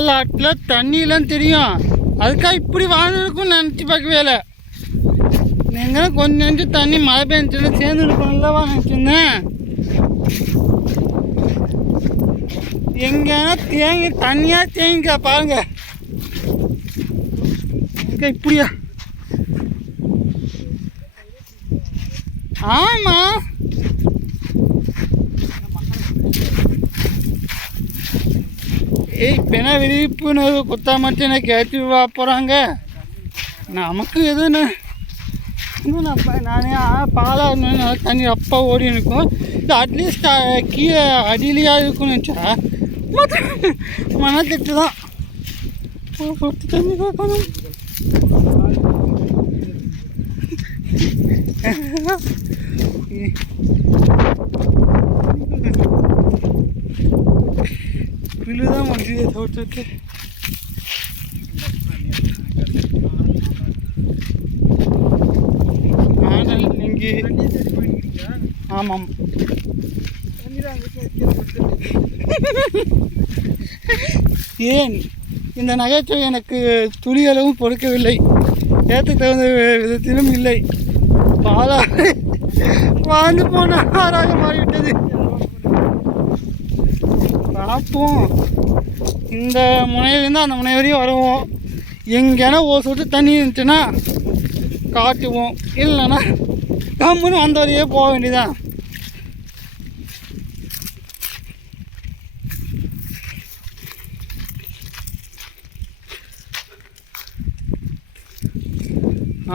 பாலாட்டில் தண்ணியெலாம் தெரியும். அதுக்காக இப்படி வாழ்ந்துருக்கும் நினச்சி பார்க்கவே இல்லை. நீங்கள் கொஞ்சம் நிமிஷம் தண்ணி மழை பெஞ்சிட்டு சேர்ந்து இருக்கணும்லவா நினச்சிருந்தேன். எங்கன்னா தேங்கி தண்ணியாக தேங்கிக்கா பாருங்க. இப்படியா? ஆமாம் ஏய் இப்போ என்ன குத்தா மட்டும் என்ன கேட்டு வா போகிறாங்க நமக்கு எதுன்னு? இன்னும் நான் நானே பாலாக நல்லா தண்ணி அப்பா ஓடி இருக்கும் இது அட்லீஸ்ட் கீழே அடியிலையாக இருக்கும்னு நினச்சா மனத்திட்டு தான். பத்து தண்ணி பார்க்கணும் Yeah. தான் முடியுது தவிர்த்துட்டு ஆனால் இங்கே ஆமாம் ஏன் இந்த நகைச்சுவை எனக்கு துளியளவும் பொறுக்கவில்லை. ஏற்ற தகுந்த விதத்திலும் இல்லை. பாலா வாழ்ந்து போன ஆறாக மாறிவிட்டது. பார்ப்போம் இந்த முனையிலேருந்து அந்த முனை வரையும் வருவோம். எங்கேனா ஒரு சொட்டு தண்ணி இருந்துச்சுன்னா காட்டுவோம். இல்லைன்னா கம்முன்னு அந்த வழியே போக வேண்டியதான்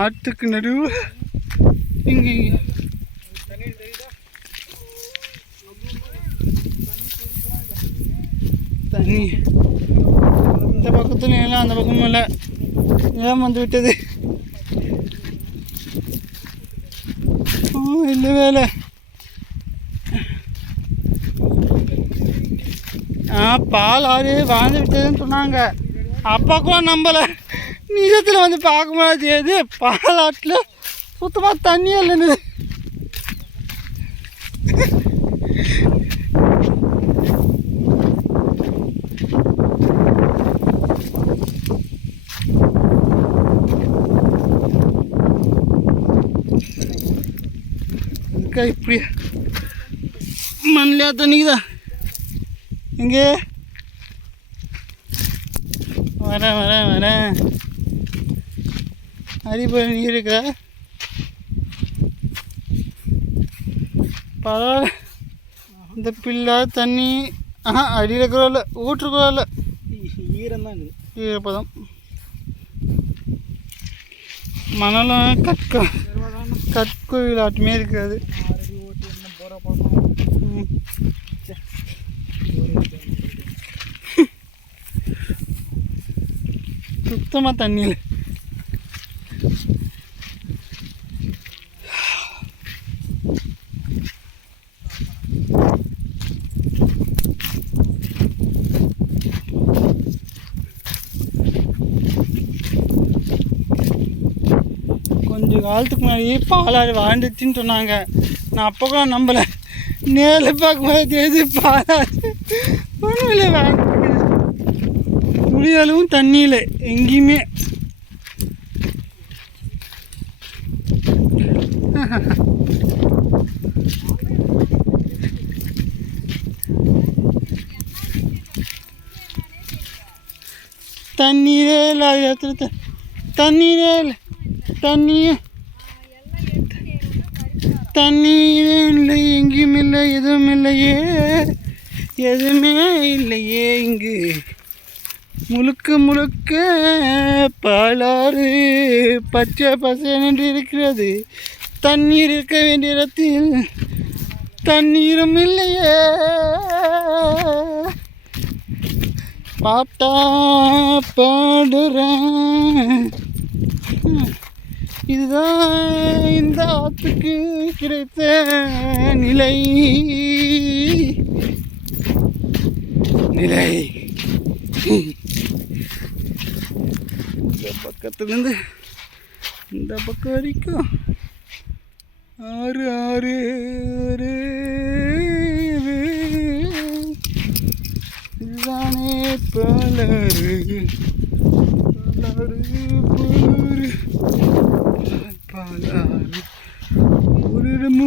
ஆட்டுக்கு நடுவு இங்கே தண்ணி. இந்த பக்கத்துலையும் இல்லை அந்த பக்கமும் இல்லை. ஏன் வந்து விட்டது. இல்லை வேலை. ஆ பால் ஆறு வாழ்ந்து விட்டதுன்னு சொன்னாங்க. அப்பா கூட நம்பலை. நிஜத்தில் வந்து பார்க்கும்போது எது? பால் ஆட்டில் சுத்தமாக தண்ணியே இல்லைன்னு. இருக்கா இப்படி மண்ணிலையா தண்ணிக்குதா எங்கே வரேன் வரேன் வரேன் அடிப்படை நீர் இருக்கா பரவாயில்ல இந்த பிள்ளை தண்ணி ஆஹா அடியில் இருக்கிற இல்லை ஊற்றுக்குள்ள இல்லை ஈரம் தான் இருக்குது ஈரப்பதம் மணலும் கற்க கற்கோயில் ஆட்டுமே இருக்காது. ஓட்டி என்ன சுத்தமாக தண்ணி கொஞ்ச காலத்துக்கு முன்னாடி பாலாறு வாழ்ந்துச்சுன்னு சொன்னாங்க. நான் அப்போ கூட நம்பலை. நேரில் பார்க்கும்போது தெரியுது பாலாறு. ஒன்றும் இல்லை துளி அளவும் தண்ணி இல்லை எங்கேயுமே. தண்ணீரே இல்லாத இடத்துல த- தண்ணீரே இல்லை. தண்ணி. தண்ணீரே இல்லை? எங்கேயும் இல்லை எதுவும் இல்லையே. எதுவுமே இல்லையே இங்கு. முழுக்க முழுக்க பாலாறு பச்சை பசேன் இருக்கிறது. தண்ணீர் இருக்க வேண்டிய இடத்தில் தண்ணீரும் இல்லையே. பாட்டா பாடுறேன். இதுதான் இந்த ஆத்துக்கு கிடைத்த நிலை. நிலை. இந்த பக்கத்துலேருந்து இந்த பக்கம் வரைக்கும் ஆறு ஆறு ஆறு இதுதானே பலரு. பலரு பலரு. Babalan Vururum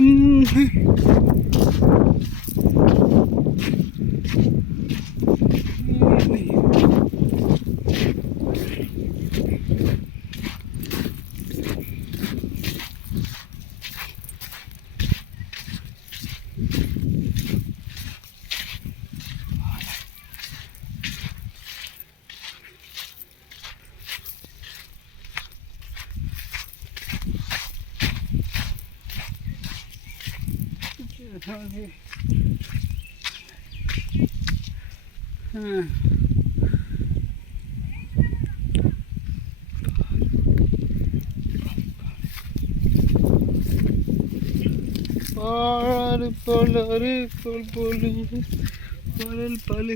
Thank you. उठाओगे हाँ। और पल अरे पल पल पल पल